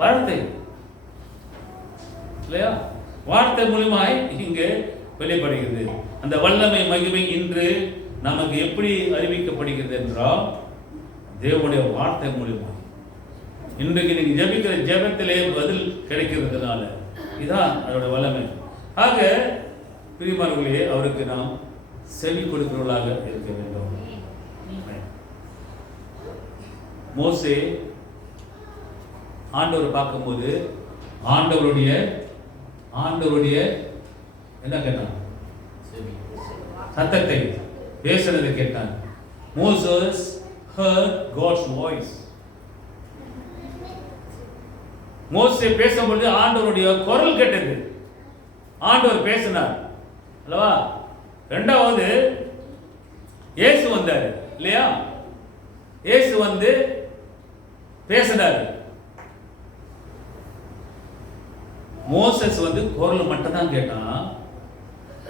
வார்த்தை இல்லையா? வார்த்தை மூலமாய் இங்கு வெளிப்படுகிறது. அந்த வல்லமை மகிமை இன்று நமக்கு எப்படி அறிவிக்கப்படுகிறது என்றால், தேவனுடைய வார்த்தை மூலமாக. இன்றைக்கு நீங்க ஜெபிக்கிற ஜெபத்திலே பதில் கிடைக்கிறதுனால இதான் அதோட வல்லமை. ஆக பிரியமானவர்களே, அவருக்கு நாம் செவி கொடுக்கிறவர்களாக இருக்க வேண்டும். மோசே ஆண்டவரை பார்க்கும்போது ஆண்டவருடைய என்ன கேட்டான்? சத்தத்தை பேசுறதை கேட்டான். Moses heard God's voice. மோசே பேசும்போது ஆண்டவருடைய குரல் கேட்டது, ஆண்டவர் பேசினார் அல்லவா? இரண்டாவது இயேசு வந்தார் இல்லையா? இயேசு வந்து பேசினார். மோசஸ் வந்து குரல் மட்டும் தான் கேட்டான்.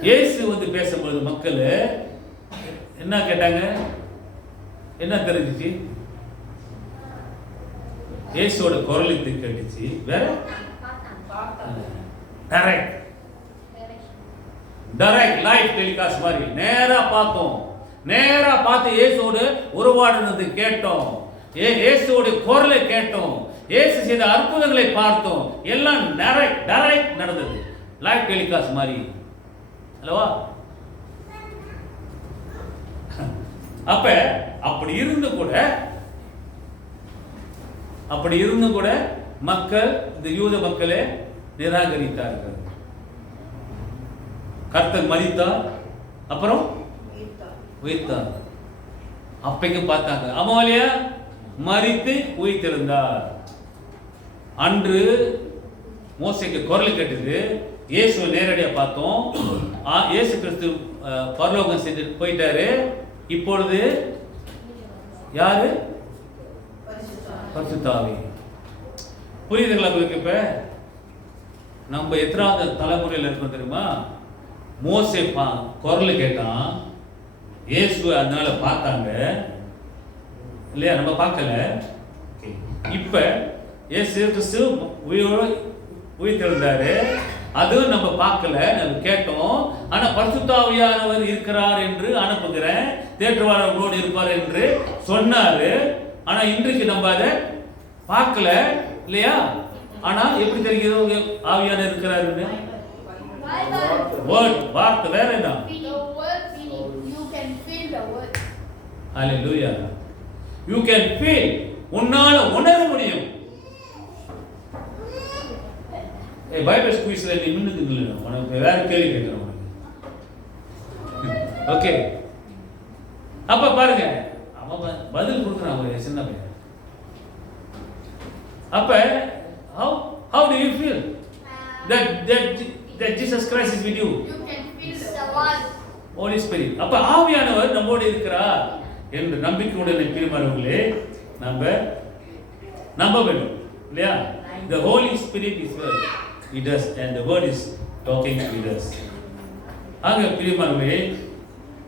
இயேசு வந்து பேசும்போது மக்கள் என்ன கேட்டாங்க? என்ன தெரிஞ்சிச்சு? இயேசுவோட குரல் கேட்டுச்சு. வேற டைரக்ட் லைவ் டெலிகாஸ்ட் மாதிரி நேரா பார்த்தோம். நேரா பார்த்து இயேசுவோட உருவாடுனது கேட்டோம். இயேசுவோட குரலை கேட்டோம். இயேசு செய்த அற்புதங்களை பார்த்தோம். எல்லாம் டைரக்ட் நடந்தது. லைவ் டெலிகாஸ்ட் மாதிரி அல்லவா? அப்ப அப்படி இருந்து கூட மக்கள், இந்த யூத மக்களே நிராகரித்தார்கள். கர்த்தர் மரித்தார், அப்புறம் உயிர்த்தார். அப்பைக்கும் பார்த்தாங்க. அமாலியா மரித்து உயிர்த்தெழுந்தார். அன்று மோசேக்கு குரல் கேட்டது. இயேசுவை நேரடியா பார்த்தோம். இயேசு கிறிஸ்து பரலோகம் சென்று போயிட்டாரு. இப்பொழுது யாரு? பரிசுத்த ஆவி. புரியுதுங்களா உங்களுக்கு? இப்ப நம்ம எத்தனாவது தலைமுறையில் இருக்கோம் தெரியுமா? மோசே குரல் கேட்டான், இயேசுவை அதனால பார்த்தாங்க இல்லையா? நம்ம பார்க்கல. இப்ப இயேசு கிறிஸ்து உயிர்த்தெழுந்தாரு. அதுவும் நம்ம பார்க்கல, நம்ம கேட்டோம். ஆனா பரிசுத்த ஆவியானவர் இருக்கிறார் என்று அனுப்புகிறேன், தேற்றுவாளர்களோடு இருப்பார் என்று சொன்னாரு. ஆனா இன்றைக்கு நம்ம அதை பார்க்கல இல்லையா? ஆனா எப்படி தெரிகிறது ஆவியானவர் இருக்கிறாருன்னு? வார்த்தை. வேற என்ன? ஹalleluya. You can feel. உன்னால உணர முடியும். பைபிள் ஸ்குயிஸ்ல நீ மின்னுக்கு இல்ல. உனக்கு வேற கேள்வி கேட்கிறேன் உனக்கு. ஓகே. அப்ப பாருங்க, அவன் பதில் கொடுக்குறான் ஒரு சின்ன பையன். அப்ப how do you feel that Jesus Christ is with you? You can feel the one. Holy Spirit. அப்ப ஆவியானவர் நம்மோடு இருக்கிறார் என்ற நம்பிக்கையுடன் பிரியமானவர்களே நம்ம நம்ப வேண்டும் இல்லையா? The Holy Spirit is with us and the word is talking with us. ஆக பிரியமானவர்களே,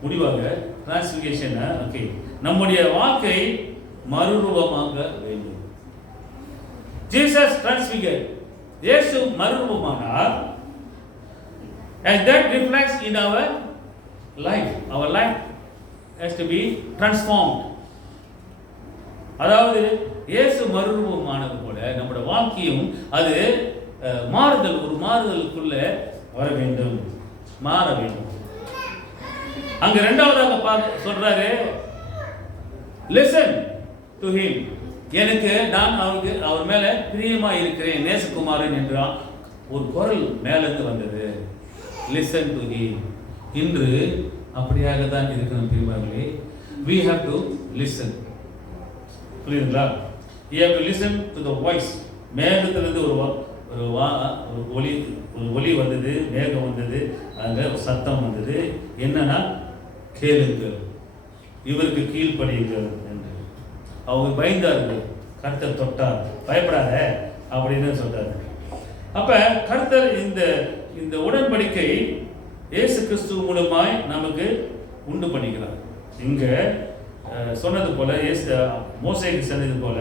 முடிவாக டிரான்ஸ்ஃபிகேஷன். ஓகே, நம்முடைய வாழ்க்கை மறுரூபமாக வேண்டும். Jesus transfigured. இயேசு மறுரூபமானார். And that reflects in our life. Our life has to be transformed. அதாவது இயேசு மறுரூபமானது போல நம்முடைய வாழ்க்கையும் அது மாறுதல், ஒரு மாறுதலுக்குள்ள வர வேண்டும், மாற வேண்டும். அங்க இரண்டாவதாக சொல்றாரு, listen to him. எனக்கு நான் அவர் மேல பிரியமா இருக்கிறேன், நேசகுமாரன் என்றான். ஒரு குரல் மேலிருந்து வந்தது, listen to him. இன்று அப்படியாக தான் இருக்கணும் பிரியமானவர்களே. We have to listen. புரியுதுங்களா? You have to listen to the voice. மேகத்திலிருந்து ஒரு ஒலி வந்தது, மேகம் வந்தது, அங்க ஒரு சத்தம் வந்தது. என்னன்னா, கேளுங்கள், இவருக்கு கீழ்ப்படியுங்கள் என்று. அவங்க பயந்தார்கள். கர்த்தர் தொட்டார், பயப்படாத அப்படின்னு சொல்றாரு. அப்ப கர்த்தர் இந்த உடன்படிக்கை இயேசு கிறிஸ்து மூலமாய் நமக்கு உண்டு பண்ணிக்கிறார். இங்க சொன்னது போல, மோசேக்கு சொன்னது போல,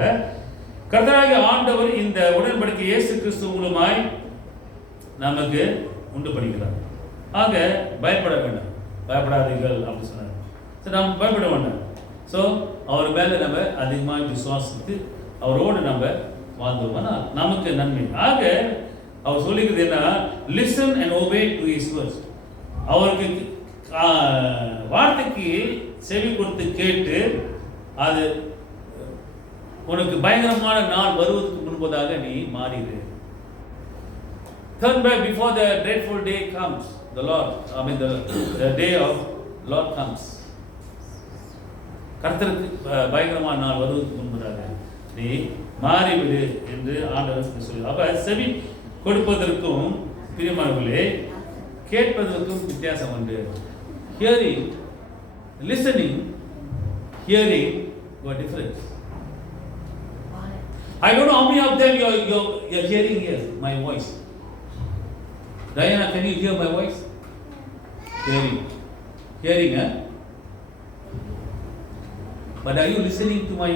கர்த்தராகிய ஆண்டவர் இந்த உடன்படிக்கை இயேசு கிறிஸ்து மூலமாய் நமக்கு உண்டு பண்ணிக்கிறார். ஆக பயப்பட வேண்டாம், பயப்படாதீர்கள் அப்படின்னு சொன்னார். சரி, நாம் பயப்பட வேண்டாம். ஸோ அவர் மேலே நம்ம அதிகமாக விசுவாசித்து அவரோடு நம்ம வாழ்ந்தோம்னா நமக்கு நன்மை. ஆக அவர் சொல்லிக்கிறது என்ன? Listen and obey to his words. அவருக்கு வார்த்தைக்கு செவி கொடுத்து கேட்டு, அது உனக்கு பயங்கரமான நாள் வருவதற்கு முன்பதாக நீ மாறிடு. Turn back before the dreadful day comes. The Lord, the day of Lord comes. கர்த்தருக்கு பயங்கரமான நாள் வருவதற்கு முன்பதாக நீ மாறிவிடு என்று ஆண்டவர் சொல்லி. அப்ப செவி கொடுப்பதற்கும் பிரியமானவர்களே கேட்பதற்கும் வித்தியாசம் உண்டு. Hearing, listening, hearing were different. I don't know how many of them you're hearing here my voice. Diana, can you hear my voice? Hearing, but are you listening to my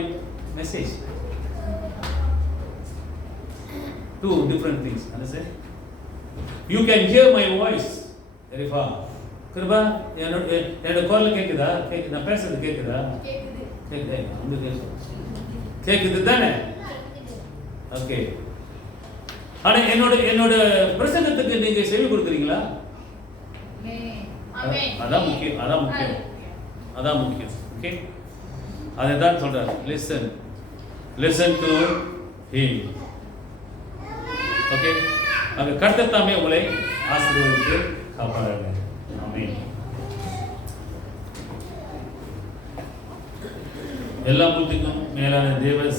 message? Two different things, understand? You can hear my voice very far. Kripa என்னோட குரல் கேக்குதா? நான் பேசுறது கேக்குதா? கேக்குது. கேக்குது தானே? ஓகே. ஆனா என்னோட பிரசங்கத்துக்கு நீங்க செவி கொடுக்குறீங்களா? அதான் முக்கியம். ஓகே, அதை தான் சொல்றாரு. listen to him. ஓகே, அங்க கர்த்தர் தாமே உங்களை ஆசீர்வதித்து காப்பாற்றுவார். ஆமென். எல்லா புத்திக்கும் மேலான தேவ